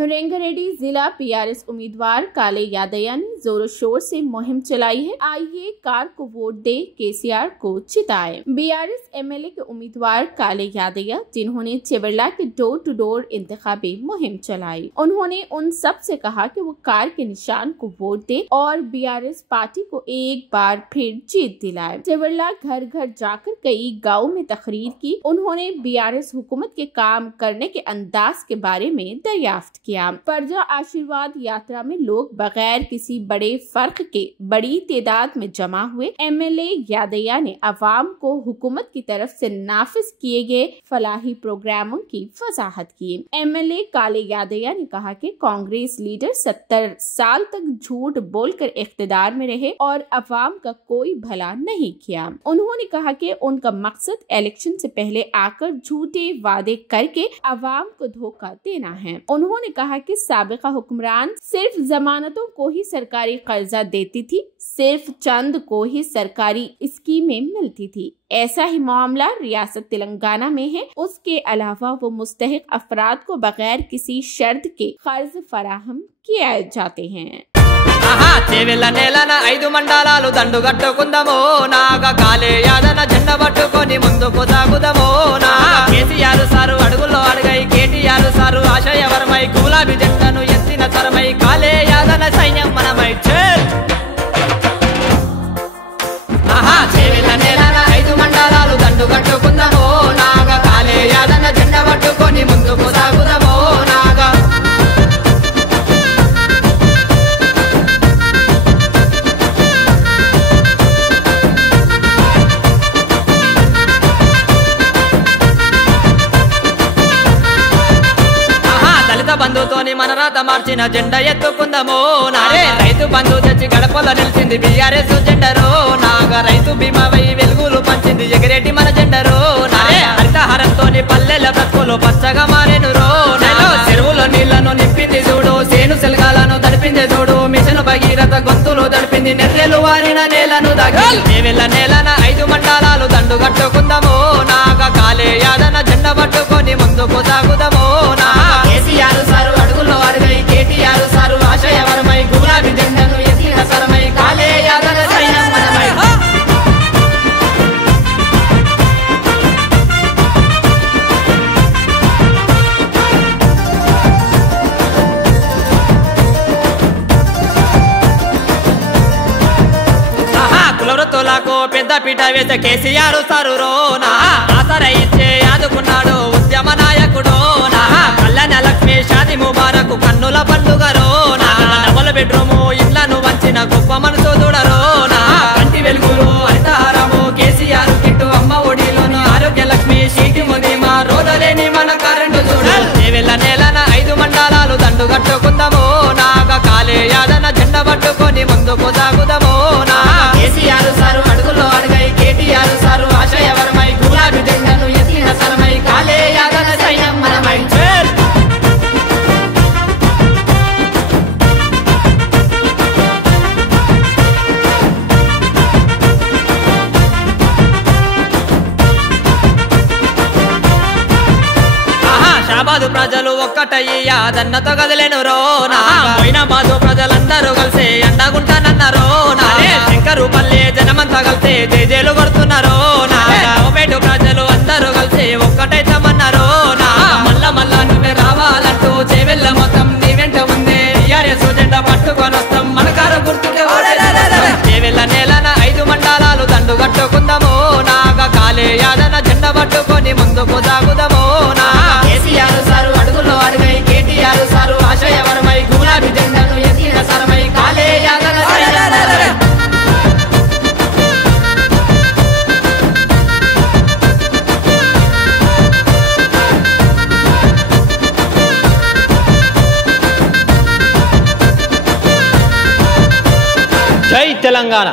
रंगारेड्डी जिला पीआरएस उम्मीदवार काले यादయ్య ने जोरों शोर से मुहिम चलाई है। आइए कार को वोट दे, केसीआर को जिताए। बीआरएस एमएलए के उम्मीदवार काले यादయ్య जिन्होंने चेवरला के डोर टू डोर इंतखाबी मुहिम चलाई, उन्होंने उन सब से कहा कि वो कार के निशान को वोट दे और बीआरएस पार्टी को एक बार फिर जीत दिलाए। चेवरला घर घर जाकर कई गाँव में तकरीर की। उन्होंने बीआरएस हुकूमत के काम करने के अंदाज के बारे में दरियाफ्त किया। प्रजा आशीर्वाद यात्रा में लोग बगैर किसी बड़े फर्क के बड़ी तादाद में जमा हुए। एमएलए यादయ్య ने अवाम को हुकूमत की तरफ से नाफिज किए गए फलाही प्रोग्रामों की वजाहत की। एमएलए काले यादయ్య ने कहा कि कांग्रेस लीडर 70 साल तक झूठ बोलकर इख्तिदार में रहे और अवाम का कोई भला नहीं किया। उन्होंने कहा कि उनका मकसद इलेक्शन से पहले आकर झूठे वादे करके अवाम को धोखा देना है। उन्होंने कहा कि साबिका हुक्मरान सिर्फ जमानतों को ही सरकारी कर्जा देती थी, सिर्फ चंद को ही सरकारी स्कीमें मिलती थी। ऐसा ही मामला रियासत तेलंगाना में है। उसके अलावा वो मुस्तहिक अफराद को बगैर किसी शर्त के कर्ज फराहम किए जाते हैं। నేలన 5 మండలాలు దండుగట్టుకుందమో నాగా కాలే యాదన జెండ పట్టుకొని ముందుకు సాగుదమో నా కేసీఆర్ సారు అడుగుల్లో అడుగై కేటీఆర్ సారు ఆశయ వరమై గులాబీ జెండను ఎత్తిన తరమై కాలే యాదన సైన్యం మనమై చేల్ నేలన 5 మండలాలు దండుగట్టుకుందమో నాగా కాలే యాదన జెండ పట్టుకొని ముందుకు సాగుదమో నాగా బంధుతోని మన రాత మార్చిన జెండా ఎత్తుకుందామో నారే రైతు బంధు తెచ్చి గడపలో నిలిచింది బీఆర్ఎస్ జెండరో నాగా రైతు బీమా వై వెలుగులు పంచింది ఎగిరెడ్డి మన జెండరో నారే హరితహారంతోని పల్లెల బ్రతుకులు పచ్చగా మారేను రో నెలో చెరువులో నీళ్లను నింపింది చూడు, సేను సెల్గాలను దడిపింది చూడు, మిషన్ భగీరథ గొంతులు దడిపింది, నెర్రెలు వారిన నేలను దగ్గర నేలన 5 మండలాలు దండు కట్టుకుందామో నాగా కాలే యాదన జెండ పట్టుకొని ముందుకు సాగుదామో నా కేసీఆర్ సారు అడుగుల్లో అడుగై కేటీఆర్ సారు ఆశయ వరమై గులాబీ జెండను ఎత్తిన సరమై కాలే యాదన సైన్యం మనమై కులవృత్తులకు పెద్ద పీట వేసే కేసీఆర్ సారు రోనా ఆసర ఇచ్చే ఆదుకున్నాడు ఉద్యమ నాయకుడు నా కళ్యాణ లక్ష్మి షాది ముబారకు కన్నుల పండుగ రోనా డబుల్ బెడ్రూము ఇళ్లను వంచిన గొప్ప మనసు చూడరో నా కంటి వెలుగులు హరితహారము కేసీఆర్ కిట్టు అమ్మ ఒడిలోని ఆరోగ్య లక్ష్మి సీటి ముదిమా రోదలేని మన కరెంటు చూడాలి నేలన 5 మండలాలు దండు కట్టుకుందామో నాగా కాలే యాదన జెండ పట్టుకొని ముందుకు సాగుదామో నా కేసీఆర్ సారు అడుగుల్లో అడుగై కేటీఆర్ సారు ఆశయ వరమై గులాబీ జెండను ఎత్తిన సరమై కాలే యాదన సైన్యం మనమై చేల్ షాబాదు ప్రజలు ఒక్కటయ్యి యాదన్నతో కదిలేను రో నా మొయినాబాదు ప్రజలందరూ కలిసి అండగుంటానన్నారో నా శంకరుపల్లి జనమంతా కలిసి జేజేలు కొడుతున్నారో నా పేటు ప్రజలు అందరూ కలిసి ఒక్కటైతామన్నారో నా మల్ల నువ్వే రావాలంటూ చేవెళ్ళ మొత్తం నీ వెంట ఉంది టీఆర్ఎస్ జెండా పట్టుకొని వస్తాం మనకారు గుర్తుకే చేవెళ్ళ నేలన 5 మండలాలు దండు కట్టుకుందామో నాగా కాలే యాదన జెండా పట్టుకొని ముందుకు సాగుదామో నా కేసీఆర్ సారు అడుగుల్లో అడుగై కేటీఆర్ సారు ఆశయ వరమై గులాబీ జెండను ఎత్తిన సరమై కాలే యాదన జై తెలంగాణ।